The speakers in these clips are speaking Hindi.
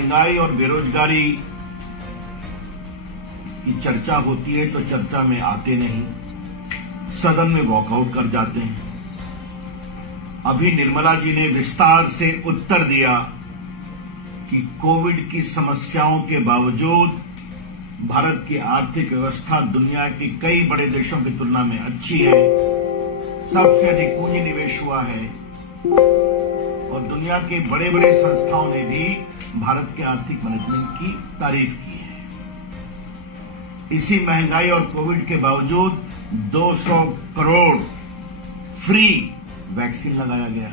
महंगाई और बेरोजगारी की चर्चा होती है तो चर्चा में आते नहीं, सदन में वॉकआउट कर जाते हैं। अभी निर्मला जी ने विस्तार से उत्तर दिया कि कोविड की समस्याओं के बावजूद भारत की आर्थिक व्यवस्था दुनिया के कई बड़े देशों की तुलना में अच्छी है, सबसे अधिक पूंजी निवेश हुआ है और दुनिया के बड़े बड़े संस्थाओं ने भी भारत के आर्थिक मैनेजमेंट की तारीफ की है। इसी महंगाई और कोविड के बावजूद 200 करोड़ फ्री वैक्सीन लगाया गया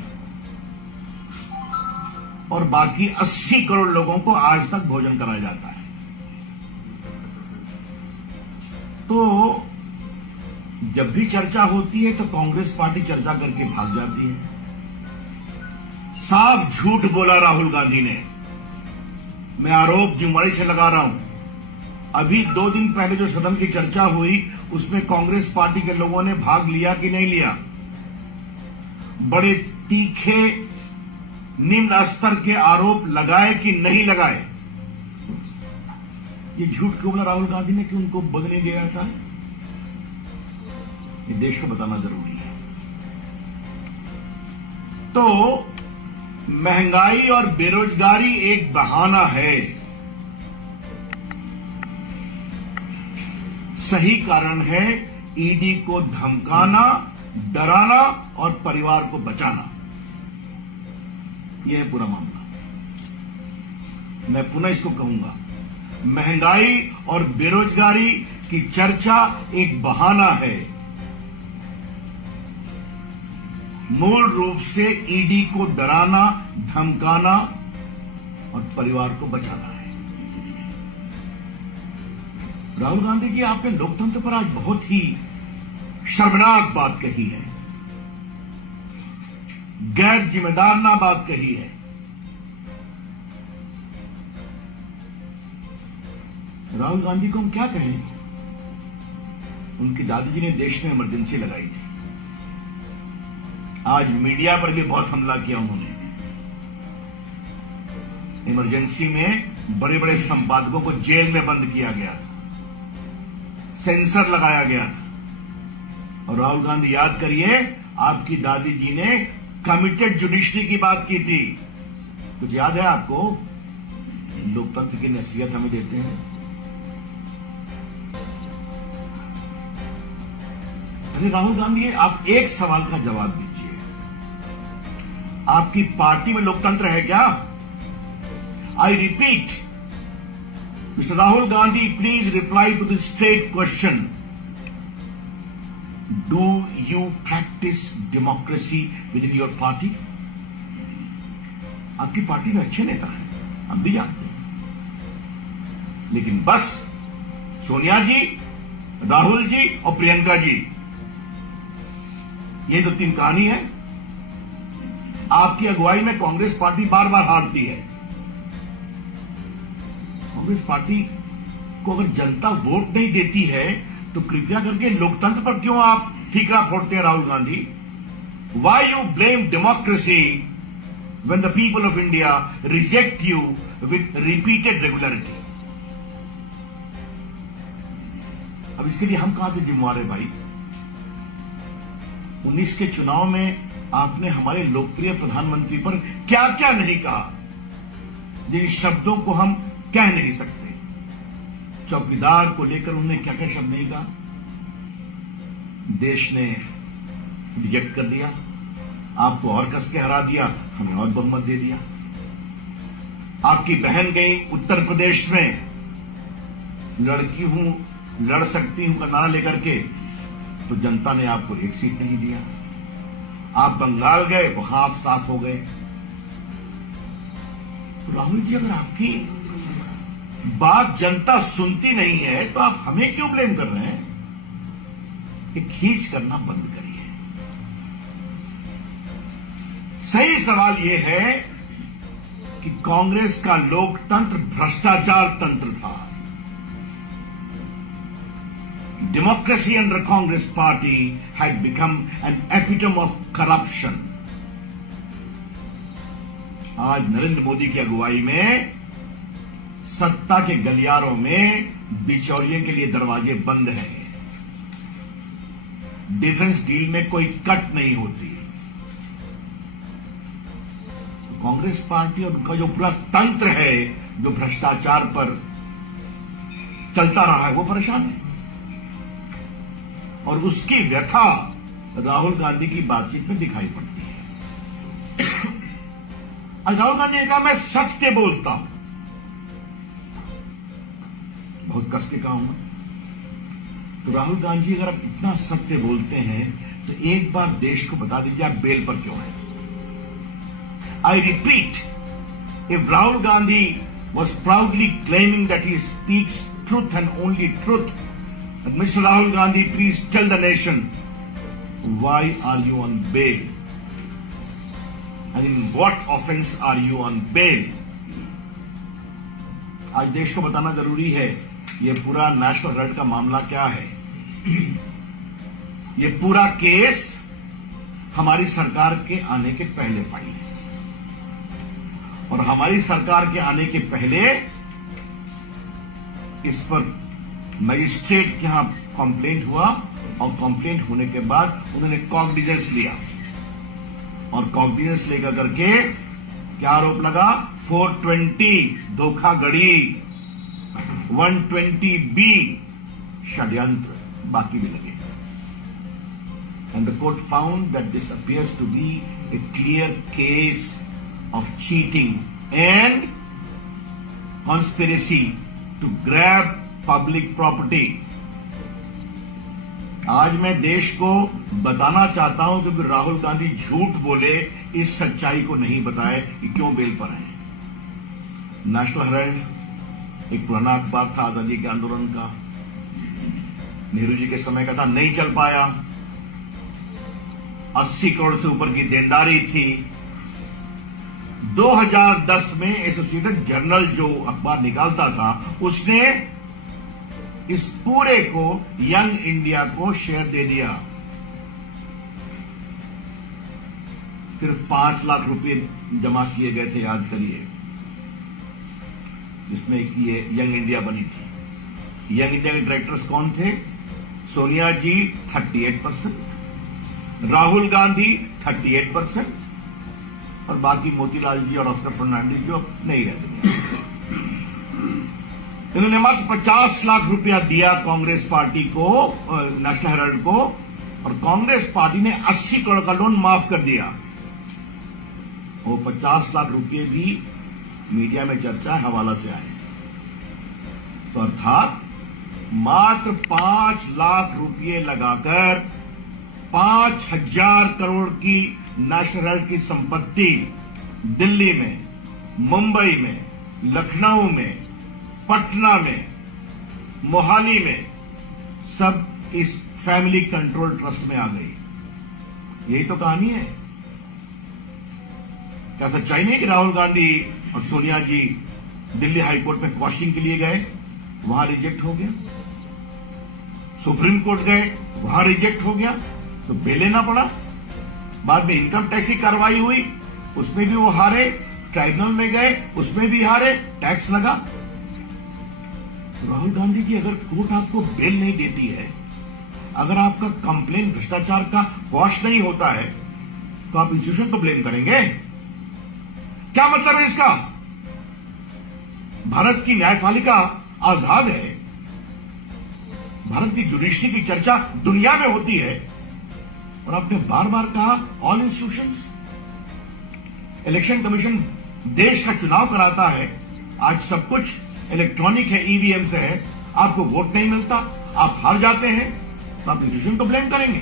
और बाकी 80 करोड़ लोगों को आज तक भोजन कराया जाता है। तो जब भी चर्चा होती है तो कांग्रेस पार्टी चर्चा करके भाग जाती है। साफ झूठ बोला राहुल गांधी ने। मैं आरोप जिम्मेदारी से लगा रहा हूं। अभी 2 दिन पहले जो सदन की चर्चा हुई उसमें कांग्रेस पार्टी के लोगों ने भाग लिया कि नहीं लिया? बड़े तीखे निम्न स्तर के आरोप लगाए कि नहीं लगाए? ये झूठ क्यों बोला राहुल गांधी ने कि उनको बोलने दिया था? ये देश को बताना जरूरी है। तो महंगाई और बेरोजगारी एक बहाना है, सही कारण है ईडी को धमकाना, डराना और परिवार को बचाना। यह है पूरा मामला। मैं पुनः इसको कहूंगा, महंगाई और बेरोजगारी की चर्चा एक बहाना है, मूल रूप से ईडी को डराना, धमकाना और परिवार को बचाना है। राहुल गांधी जी, आपने लोकतंत्र पर आज बहुत ही शर्मनाक बात कही है, गैर जिम्मेदाराना बात कही है। राहुल गांधी को हम क्या कहें? उनकी दादी जी ने देश में इमरजेंसी लगाई थी। आज मीडिया पर भी बहुत हमला किया उन्होंने। इमरजेंसी में बड़े बड़े संपादकों को जेल में बंद किया गया था, सेंसर लगाया गया था। और राहुल गांधी, याद करिए, आपकी दादी जी ने कमिटेड जुडिशरी की बात की थी। कुछ याद है आपको? लोकतंत्र की नसीहत हमें देते हैं। अरे राहुल गांधी, आप एक सवाल का जवाब दीजिए, आपकी पार्टी में लोकतंत्र है क्या? I repeat, mister Rahul Gandhi, please reply to the straight question. Do you practice democracy within your party? आपकी पार्टी में अच्छे नेता हैं, हम भी जानते हैं, लेकिन बस सोनिया जी, राहुल जी और प्रियंका जी, ये तो 3 कहानी है। आपकी अगुवाई में कांग्रेस पार्टी बार बार हारती है। कांग्रेस पार्टी को अगर जनता वोट नहीं देती है तो कृपया करके लोकतंत्र पर क्यों आप ठीकरा फोड़ते हैं Rahul Gandhi? Why you blame democracy when the people of India reject you with repeated regularity? अब इसके लिए हम कहां से जिम्मेवार है भाई? 19 के चुनाव में आपने हमारे लोकप्रिय प्रधानमंत्री पर क्या क्या नहीं कहा, जिन शब्दों को हम कह नहीं सकते। चौकीदार को लेकर उन्होंने क्या क्या शब्द नहीं कहा। देश ने रिजेक्ट कर दिया, आपको और कस के हरा दिया, हमें और बहुमत दे दिया। आपकी बहन गई उत्तर प्रदेश में, लड़की हूं, लड़ सकती हूं का नारा लेकर के, तो जनता ने आपको 1 सीट नहीं दिया। आप बंगाल गए, वहां आप साफ हो गए। तो राहुल जी, अगर आपकी बात जनता सुनती नहीं है तो आप हमें क्यों ब्लेम कर रहे हैं? ये खींच करना बंद करिए। सही सवाल यह है कि कांग्रेस का लोकतंत्र भ्रष्टाचार तंत्र था। Democracy under Congress party had become an epitome of corruption. आज नरेंद्र मोदी की अगुवाई में सत्ता के गलियारों में बिचौलियों के लिए दरवाजे बंद हैं। डिफेंस डील में कोई कट नहीं होती। तो कांग्रेस पार्टी और उनका जो पूरा तंत्र है, जो भ्रष्टाचार पर चलता रहा है, वो परेशान है। और उसकी व्यथा राहुल गांधी की बातचीत में दिखाई पड़ती है। आज राहुल गांधी ने कहा, मैं सत्य बोलता हूं। बहुत कस के कहा हूं। तो राहुल गांधी अगर आप इतना सत्य बोलते हैं तो एक बार देश को बता दीजिए आप बेल पर क्यों हैं। I repeat, if Rahul Gandhi was proudly claiming that he speaks truth and only truth, and Mr. Rahul Gandhi, please tell the nation, why are you on bail? And in what offense are you on bail? आज देश को बताना जरूरी है ये पूरा नेशनल हेराल्ड का मामला क्या है। ये पूरा केस हमारी सरकार के आने के पहले फाइल है, और हमारी सरकार के आने के पहले इस पर मजिस्ट्रेट के यहां कंप्लेंट हुआ, और कंप्लेंट होने के बाद उन्होंने कॉग्निजेंस लिया, और कॉग्निजेंस लेकर करके क्या आरोप लगा, 420 धोखाधड़ी, 120B षड्यंत्र, बाकी भी लगे। And the court found that this appears to be a clear case of cheating and conspiracy to grab public property. आज मैं देश को बताना चाहता हूं क्योंकि राहुल गांधी झूठ बोले, इस सच्चाई को नहीं बताए कि क्यों बेल पर हैं। नेशनल हेराल्ड एक पुराना अखबार था आजादी के आंदोलन का, नेहरू जी के समय का था, नहीं चल पाया। 80 करोड़ से ऊपर की देनदारी थी। 2010 में एसोसिएटेड जर्नल जो अखबार निकालता था, उसने इस पूरे को यंग इंडिया को शेयर दे दिया। सिर्फ 5 लाख रुपए जमा किए गए थे, याद करिए, जिसमें ये यंग इंडिया बनी थी। यंग इंडिया के डायरेक्टर्स कौन थे? सोनिया जी 38%, राहुल गांधी 38%, और बाकी मोतीलाल जी और ऑस्कर फर्नांडिस जो नहीं रहते। इन्होंने मात्र 50 लाख रुपया दिया कांग्रेस पार्टी को, नेशनल हेराल्ड को, और कांग्रेस पार्टी ने 80 करोड़ का लोन माफ कर दिया। वो 50 लाख रुपये भी मीडिया में चर्चा हवाला से आए। तो अर्थात मात्र 5 लाख रुपये लगाकर 5000 करोड़ की नेशनल हेराल्ड की संपत्ति दिल्ली में, मुंबई में, लखनऊ में, पटना में, मोहाली में, सब इस फैमिली कंट्रोल ट्रस्ट में आ गई। यही तो कहानी है। क्या सच्चाई नहीं कि राहुल गांधी और सोनिया जी दिल्ली हाईकोर्ट में क्वेश्चनिंग के लिए गए, वहां रिजेक्ट हो गया, सुप्रीम कोर्ट गए, वहां रिजेक्ट हो गया, तो बेल लेना पड़ा। बाद में इनकम टैक्स की कार्रवाई हुई, उसमें भी वो हारे, ट्राइब्यूनल में गए, उसमें भी हारे, टैक्स लगा। राहुल गांधी की अगर कोर्ट आपको बेल नहीं देती है, अगर आपका कंप्लेन भ्रष्टाचार का क्वाश नहीं होता है, तो आप इंस्टीट्यूशन को ब्लेम करेंगे? क्या मतलब है इसका? भारत की न्यायपालिका आजाद है, भारत की जुडिशरी की चर्चा दुनिया में होती है, और आपने बार बार कहा ऑल इंस्टीट्यूशंस। इलेक्शन कमीशन देश का चुनाव कराता है, आज सब कुछ इलेक्ट्रॉनिक है, ईवीएम से है, आपको वोट नहीं मिलता, आप हार जाते हैं, तो आप इंस्टीट्यूशन को ब्लेम करेंगे।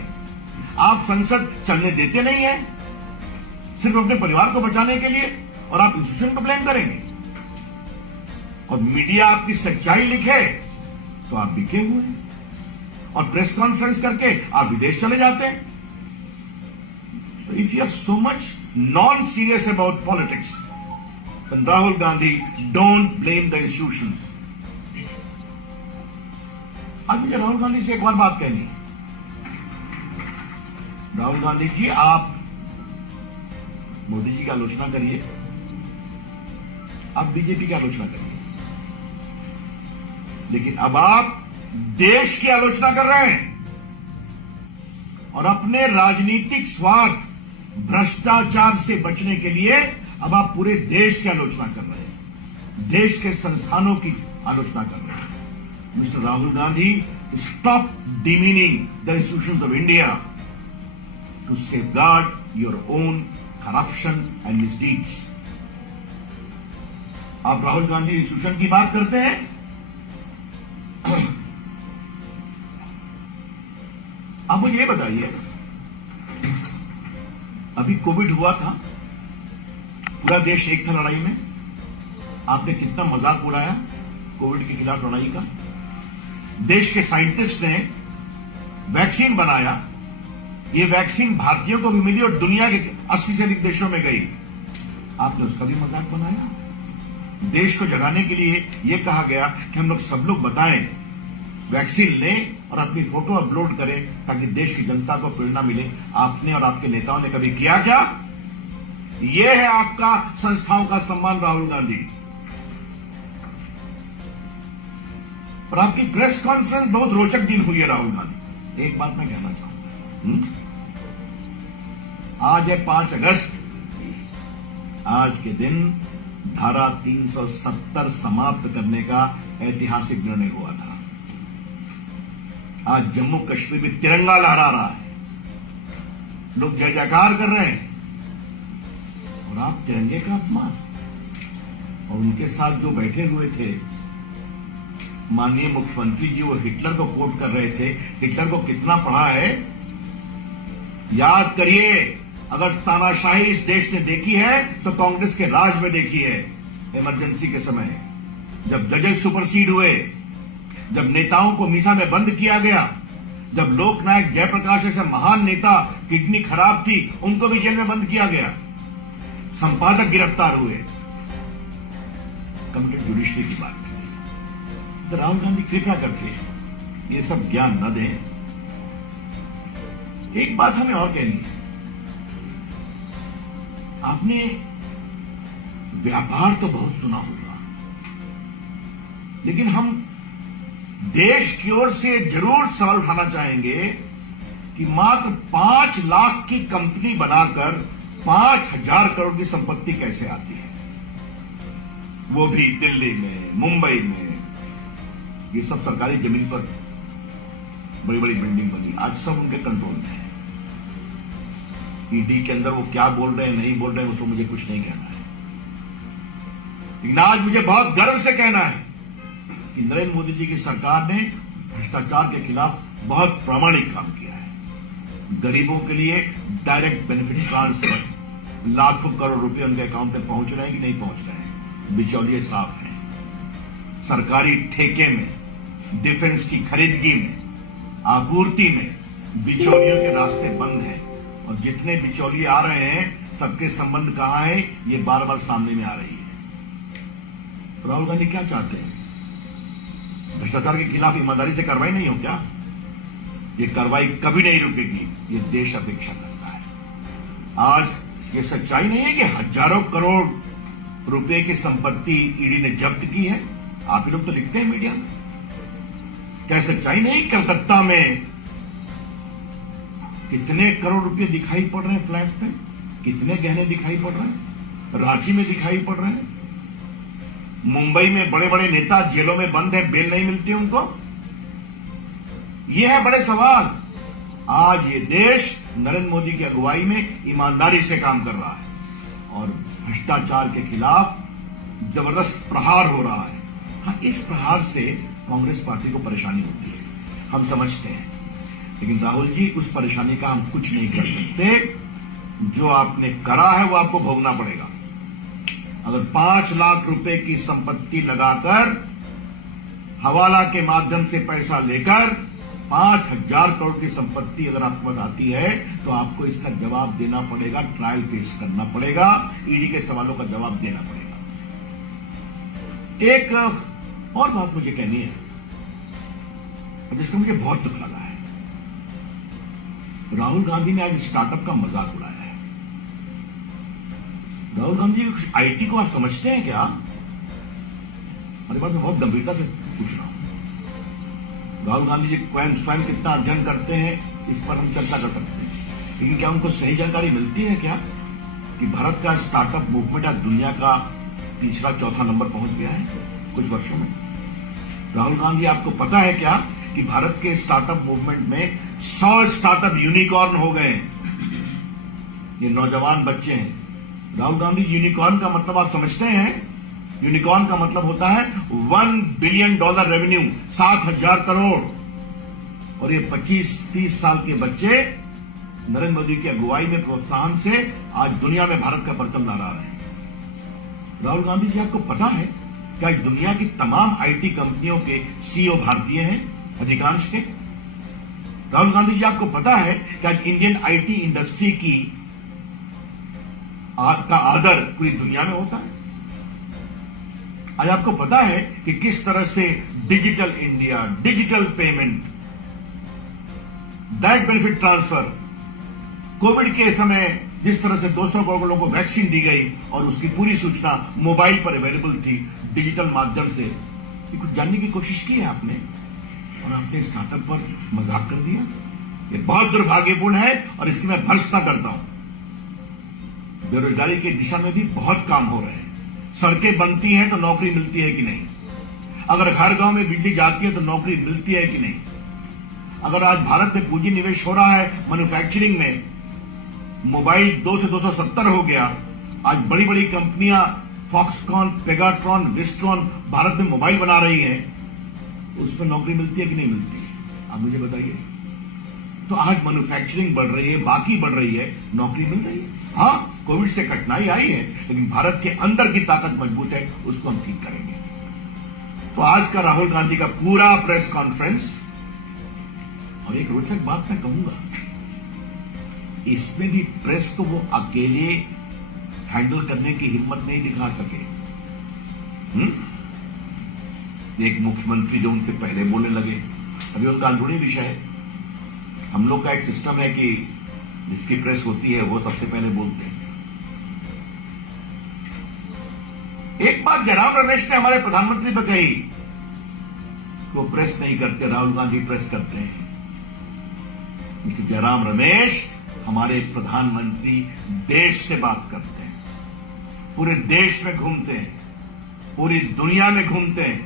आप संसद चलने देते नहीं है सिर्फ अपने परिवार को बचाने के लिए, और आप इंस्टीट्यूशन को ब्लेम करेंगे। और मीडिया आपकी सच्चाई लिखे तो आप बिके हुए हैं, और प्रेस कॉन्फ्रेंस करके आप विदेश चले जाते हैं। तो if you are so much non serious about politics, then Rahul Gandhi, don't blame the institutions. आज मुझे राहुल गांधी से एक बार बात कहनी है। राहुल गांधी जी, आप मोदी जी की आलोचना करिए, आप बीजेपी की आलोचना करिए, लेकिन अब आप देश की आलोचना कर रहे हैं और अपने राजनीतिक स्वार्थ, भ्रष्टाचार से बचने के लिए अब आप पूरे देश की आलोचना कर रहे हैं, देश के संस्थानों की आलोचना कर रहे हैं। Mister Rahul Gandhi, stop demeaning the institutions of India to safeguard your own corruption and misdeeds. आप राहुल गांधी इंस्टीट्यूशन की बात करते हैं, आप मुझे ये बताइए, अभी कोविड हुआ था, पूरा देश एक था लड़ाई में, आपने कितना मजाक उड़ाया कोविड के खिलाफ लड़ाई का। देश के साइंटिस्ट ने वैक्सीन बनाया, ये वैक्सीन भारतीयों को भी मिली और दुनिया के 80 से अधिक देशों में गई, आपने उसका भी मजाक बनाया। देश को जगाने के लिए यह कहा गया कि हम लोग सब लोग बताएं, वैक्सीन लें और अपनी फोटो अपलोड करें ताकि देश की जनता को प्रेरणा मिले। आपने और आपके नेताओं ने कभी किया क्या? यह है आपका संस्थाओं का सम्मान, राहुल गांधी। और आपकी प्रेस कॉन्फ्रेंस बहुत रोचक दिन हुई है राहुल गांधी। एक बात मैं कहना चाहूंगा, आज है 5 अगस्त, आज के दिन धारा 370 समाप्त करने का ऐतिहासिक निर्णय हुआ था। आज जम्मू कश्मीर में तिरंगा लहरा रहा है, लोग जय जयकार कर रहे हैं, और आप तिरंगे का अपमान। और उनके साथ जो बैठे हुए थे माननीय मुख्यमंत्री जी, वो हिटलर को कोट कर रहे थे। हिटलर को कितना पढ़ा है याद करिए। अगर तानाशाही इस देश ने देखी है तो कांग्रेस के राज में देखी है। इमरजेंसी के समय जब जजेस सुपरसीड हुए, जब नेताओं को मीसा में बंद किया गया, जब लोकनायक जयप्रकाश जैसे महान नेता, किडनी खराब थी, उनको भी जेल में बंद किया गया, संपादक गिरफ्तार हुए, कमिटेड जुडिशरी की बात की। तो राहुल गांधी कृपया करके ये सब ज्ञान न दें। एक बात हमें और कहनी है, आपने व्यापार तो बहुत सुना होगा, लेकिन हम देश की ओर से जरूर सवाल उठाना चाहेंगे कि मात्र 5 लाख की कंपनी बनाकर 5,000 करोड़ की संपत्ति कैसे आती है, वो भी दिल्ली में, मुंबई में। ये सब सरकारी जमीन पर बड़ी बड़ी बिल्डिंग बनी, आज सब उनके कंट्रोल में है। ईडी के अंदर वो क्या बोल रहे हैं, नहीं बोल रहे हैं, वो तो मुझे कुछ नहीं कहना है। लेकिन आज मुझे बहुत गर्व से कहना है कि नरेंद्र मोदी जी की सरकार ने भ्रष्टाचार के खिलाफ बहुत प्रामाणिक काम किया है। गरीबों के लिए डायरेक्ट बेनिफिट ट्रांसफर, लाखों करोड़ रुपए उनके अकाउंट में पहुंच रहे हैं कि नहीं पहुंच रहे हैं, बिचौलिए साफ हैं। सरकारी ठेके में, डिफेंस की खरीदगी में, आपूर्ति में बिचौलियों के रास्ते बंद हैं, और जितने बिचौलिए आ रहे हैं सबके संबंध कहां है, ये बार बार सामने में आ रही है। राहुल गांधी क्या चाहते हैं? भ्रष्टाचार के खिलाफ ईमानदारी से कार्रवाई नहीं हो क्या? ये कार्रवाई कभी नहीं रुकेगी, ये देश अपेक्षा करता है। आज ये सच्चाई नहीं है कि हजारों करोड़ रुपए की संपत्ति ईडी ने जब्त की है? आप ही लोग तो लिखते हैं मीडिया में। क्या सच्चाई नहीं? कलकत्ता में कितने करोड़ रुपए दिखाई पड़ रहे हैं फ्लैट पे, कितने गहने दिखाई पड़ रहे हैं, रांची में दिखाई पड़ रहे हैं, मुंबई में बड़े बड़े नेता जेलों में बंद है, बेल नहीं मिलती उनको। ये है बड़े सवाल। आज ये देश नरेंद्र मोदी की अगुवाई में ईमानदारी से काम कर रहा है और भ्रष्टाचार के खिलाफ जबरदस्त प्रहार हो रहा है। हाँ, इस प्रहार से कांग्रेस पार्टी को परेशानी होती है, हम समझते हैं, लेकिन राहुल जी उस परेशानी का हम कुछ नहीं कर सकते। जो आपने करा है वो आपको भोगना पड़ेगा। अगर 5 लाख रुपए की संपत्ति लगाकर हवाला के माध्यम से पैसा लेकर 5,000 करोड़ की संपत्ति अगर आपको पास आती है तो आपको इसका जवाब देना पड़ेगा, ट्रायल फेस करना पड़ेगा, ईडी के सवालों का जवाब देना पड़ेगा। एक और बात मुझे कहनी है जिसका मुझे बहुत दुख लगा है। राहुल गांधी ने आज स्टार्टअप का मजाक उड़ाया है। राहुल गांधी आईटी को आप समझते हैं क्या? अरे बात मैं बहुत गंभीरता से पूछ रहा हूं। राहुल गांधी जी स्वयं कितना अध्ययन करते हैं इस पर हम चर्चा कर सकते हैं, लेकिन क्या उनको सही जानकारी मिलती है क्या कि भारत का स्टार्टअप मूवमेंट आज दुनिया का तीसरा चौथा नंबर पहुंच गया है कुछ वर्षों में? राहुल गांधी, आपको पता है क्या कि भारत के स्टार्टअप मूवमेंट में 100 स्टार्टअप यूनिकॉर्न हो गए? ये नौजवान बच्चे हैं। राहुल गांधी, यूनिकॉर्न का मतलब आप समझते हैं? यूनिकॉर्न का मतलब होता है $1 बिलियन रेवेन्यू, 7,000 करोड़। और ये 25-30 साल के बच्चे नरेंद्र मोदी की अगुवाई में, प्रोत्साहन से आज दुनिया में भारत का परचम लहरा रहे हैं। राहुल गांधी जी, आपको पता है कि आज दुनिया की तमाम आईटी कंपनियों के सीईओ भारतीय हैं, अधिकांश के? राहुल गांधी जी, आपको पता है कि आज इंडियन आईटी इंडस्ट्री का आदर पूरी दुनिया में होता है? आज आपको पता है कि किस तरह से digital India, digital payment, direct benefit transfer, Covid के समय जिस तरह से 200 करोड़ लोगों को वैक्सीन दी गई और उसकी पूरी सूचना मोबाइल पर अवेलेबल थी डिजिटल माध्यम से, ये कुछ जानने की कोशिश की है आपने? और आपने स्टार्टअप पर मजाक कर दिया। ये बहुत दुर्भाग्यपूर्ण है और इसकी मैं भर्त्सना करता हूं। बेरोजगारी की दिशा में भी बहुत काम हो रहे हैं। सड़कें बनती हैं तो नौकरी मिलती है कि नहीं? अगर हर गांव में बिजली जाती है तो नौकरी मिलती है कि नहीं? अगर आज भारत में पूंजी निवेश हो रहा है मैन्युफैक्चरिंग में, मोबाइल 2 से 270 हो गया, आज बड़ी बड़ी कंपनियां फॉक्सकॉन, पेगाट्रॉन, विस्ट्रॉन भारत में मोबाइल बना रही हैं, उसमें नौकरी मिलती है कि नहीं मिलती है? आप मुझे बताइए। तो आज मैन्युफैक्चरिंग बढ़ रही है, बाकी बढ़ रही है, नौकरी मिल रही है। हाँ, कोविड से कठिनाई आई है, लेकिन भारत के अंदर की ताकत मजबूत है, उसको हम ठीक करेंगे। तो आज का राहुल गांधी का पूरा प्रेस कॉन्फ्रेंस, और एक रोचक बात मैं कहूंगा, इसमें भी प्रेस को वो अकेले हैंडल करने की हिम्मत नहीं दिखा सके। एक मुख्यमंत्री जो उनसे पहले बोलने लगे, अभी उनका अंदरूनी विषय है। हम लोग का एक सिस्टम है कि जिसकी प्रेस होती है वो सबसे पहले बोलते हैं। एक बात जयराम रमेश ने हमारे प्रधानमंत्री पर कही, वो प्रेस नहीं करते, राहुल गांधी प्रेस करते हैं। मिस्टर जयराम रमेश, हमारे प्रधानमंत्री देश से बात करते हैं, पूरे देश में घूमते हैं, पूरी दुनिया में घूमते हैं,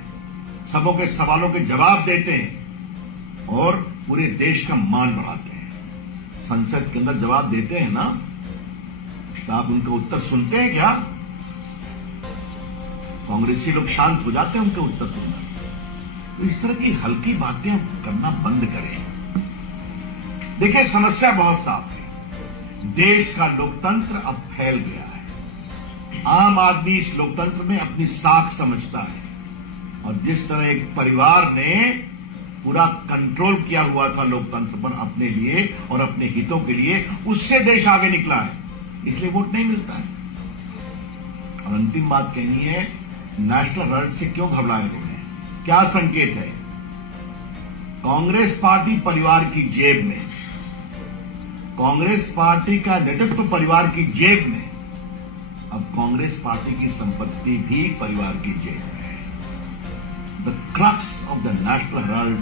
सबों के सवालों के जवाब देते हैं और पूरे देश का मान बढ़ाते हैं। संसद के अंदर जवाब देते हैं ना, तो आप उनका उत्तर सुनते हैं क्या? कांग्रेसी लोग शांत हो जाते हैं उनके उत्तर सुनकर। तो इस तरह की हल्की बातें करना बंद करें। देखिए, समस्या बहुत साफ है। देश का लोकतंत्र अब फैल गया है। आम आदमी इस लोकतंत्र में अपनी साख समझता है, और जिस तरह एक परिवार ने पूरा कंट्रोल किया हुआ था लोकतंत्र पर अपने लिए और अपने हितों के लिए, उससे देश आगे निकला है, इसलिए वोट नहीं मिलता है। और अंतिम बात कहनी है, नेशनल हेराल्ड से क्यों घबराए हुए हैं? क्या संकेत है? कांग्रेस पार्टी परिवार की जेब में, कांग्रेस पार्टी का नेतृत्व परिवार की जेब में, अब कांग्रेस पार्टी की संपत्ति भी परिवार की जेब में है। The crux of the national Herald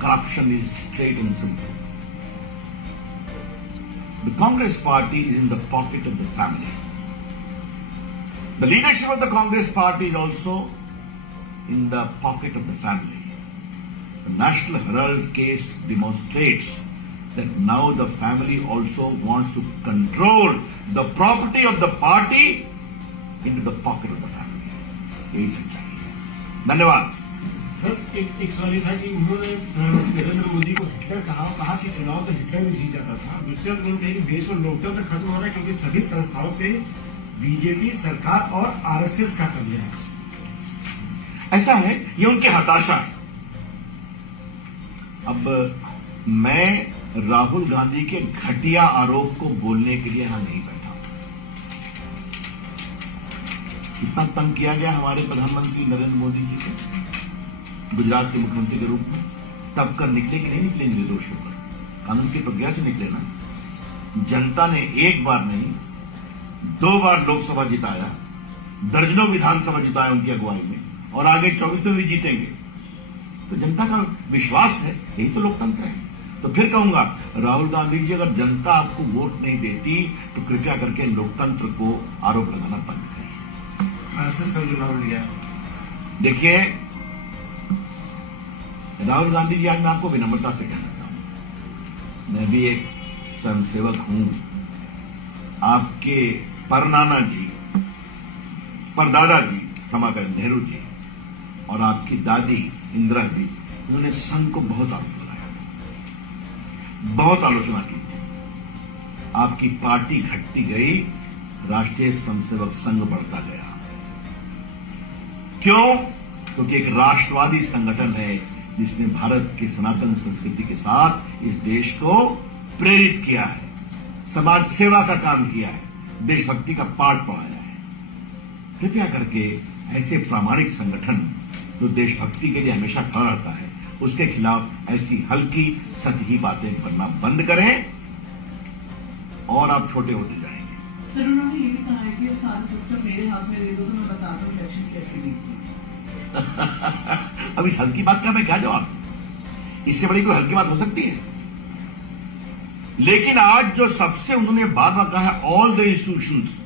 corruption is straight and simple. The Congress party is in the pocket of the family. The leadership of the Congress party is also in the pocket of the family. The National Herald case demonstrates that now the family also wants to control the property of the party into the pocket of the family. यही सच्चाई है। धन्यवाद। सर, एक सवाल ये था कि उन्होंने नरेंद्र मोदी को हिटलर कहा कि चुनाव तो हिटलर ने जीत जाता था। दूसरी बात उन्होंने कही कि देश में लोकतंत्र खत्म हो रहा है क्योंकि सभी संस्थाओं पे बीजेपी सरकार और आरएसएस का कब्जा है। ऐसा है, ये उनकी हताशा है। अब मैं राहुल गांधी के घटिया आरोप को बोलने के लिए यहां नहीं बैठा। कितना तंग किया गया हमारे प्रधानमंत्री नरेंद्र मोदी जी को गुजरात के मुख्यमंत्री के रूप में, तब कर निकले कि नहीं निकले निर्दोष होकर? कानून की प्रक्रिया से निकले ना। जनता ने एक बार नहीं 2 बार लोकसभा जिताया, दर्जनों विधानसभा जिताया उनकी अगुवाई में, और आगे 24 में भी जीतेंगे। तो जनता का विश्वास है, यही तो लोकतंत्र है। तो फिर कहूंगा, राहुल गांधी जी, अगर जनता आपको वोट नहीं देती तो कृपया करके लोकतंत्र को आरोप लगाना बंद करिए। आरएसएस का चुनाव लिया, देखिए राहुल गांधी जी, आज मैं आपको विनम्रता से कहना चाहूंगा, मैं भी एक स्वयंसेवक हूं। आपके परनाना जी, परदादा जी, क्षमा करें, नेहरू जी, और आपकी दादी इंदिरा जी, उन्होंने संघ को बहुत आरोप लगाया, बहुत आलोचना की थी। आपकी पार्टी घटती गई, राष्ट्रीय स्वयंसेवक संघ बढ़ता गया। क्यों? क्योंकि एक राष्ट्रवादी संगठन है जिसने भारत की सनातन संस्कृति के साथ इस देश को प्रेरित किया है, समाज सेवा का काम किया है, देशभक्ति का पाठ पढ़ाया है। कृपया करके ऐसे प्रामाणिक संगठन जो देशभक्ति के लिए हमेशा खड़ा रहता है, उसके खिलाफ ऐसी हल्की सतही बातें करना बंद करें और आप छोटे होते जाएंगे। सर, उन्होंने ये भी कहा है कि सारा सिस्टम मेरे हाथ में दे दो तो मैं बताता हूँ इलेक्शन कैसे देखती हूँ। अब इस हल्की बात का मैं क्या जवाब? इससे बड़ी कोई हल्की बात हो सकती है? लेकिन आज जो सबसे उन्होंने बार बार कहा है, all the institutions,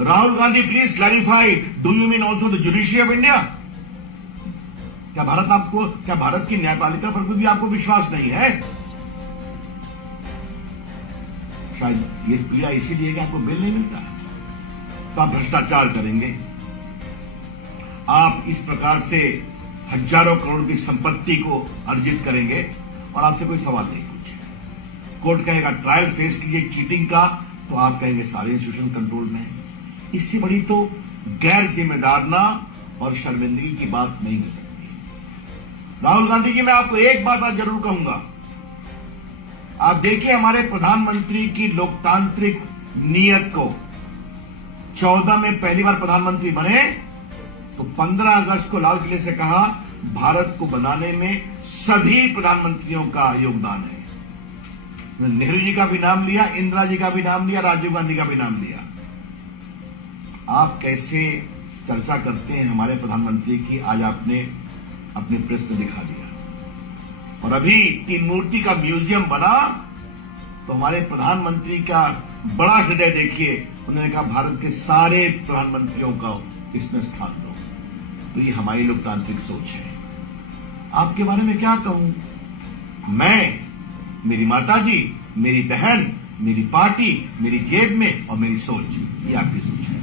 Rahul Gandhi please clarify, do you mean also the judiciary of India? क्या भारत की न्यायपालिका पर भी आपको विश्वास नहीं है? शायद ये पीड़ा इसीलिए कि आपको बिल नहीं मिलता है, तो आप भ्रष्टाचार करेंगे, आप इस प्रकार से हजारों करोड़ की संपत्ति को अर्जित करेंगे और आपसे कोई सवाल नहीं पूछेगा। कोर्ट कहेगा ट्रायल फेस कीजिए चीटिंग का, तो आप कहेंगे सारे इंस्टीट्यूशन कंट्रोल में है। इससे बड़ी तो गैर जिम्मेदारना और शर्मिंदगी की बात नहीं हो सकती। राहुल गांधी जी, मैं आपको एक बात आज जरूर कहूंगा, आप देखिए हमारे प्रधानमंत्री की लोकतांत्रिक नीयत को। 14 में पहली बार प्रधानमंत्री बने तो 15 अगस्त को लाल किले से कहा, भारत को बनाने में सभी प्रधानमंत्रियों का योगदान है। नेहरू जी का भी नाम लिया, इंदिरा जी का भी नाम लिया, राजीव गांधी का भी नाम लिया। आप कैसे चर्चा करते हैं हमारे प्रधानमंत्री की, आज आपने अपने प्रेस में दिखा दिया। और अभी 3 मूर्ति का म्यूजियम बना तो हमारे प्रधानमंत्री का बड़ा हृदय देखिए, उन्होंने कहा भारत के सारे प्रधानमंत्रियों का इसमें स्थान दो। तो ये हमारी लोकतांत्रिक सोच है। आपके बारे में क्या कहूं मैं? मेरी माता जी, मेरी बहन, मेरी पार्टी, मेरी जेब में और मेरी सोच, ये आपकी सोच है।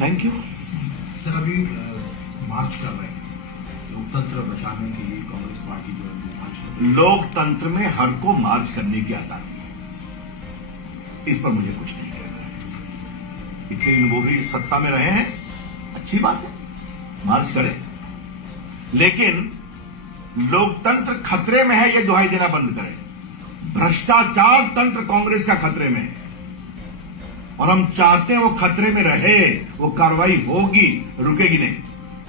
Thank you. सर, अभी मार्च कर रहे हैं लोकतंत्र बचाने के लिए, कांग्रेस पार्टी जो है मार्च कर रही है। लोकतंत्र में हर को मार्च करने की आजादी है, इस पर मुझे कुछ नहीं कहना है। इतने दिन वो भी सत्ता में रहे हैं, अच्छी बात है, मार्च करें, लेकिन लोकतंत्र खतरे में है, यह दुहाई देना बंद करें। भ्रष्टाचार तंत्र कांग्रेस का खतरे में है और हम चाहते हैं वो खतरे में रहे, वो कार्रवाई होगी, रुकेगी नहीं।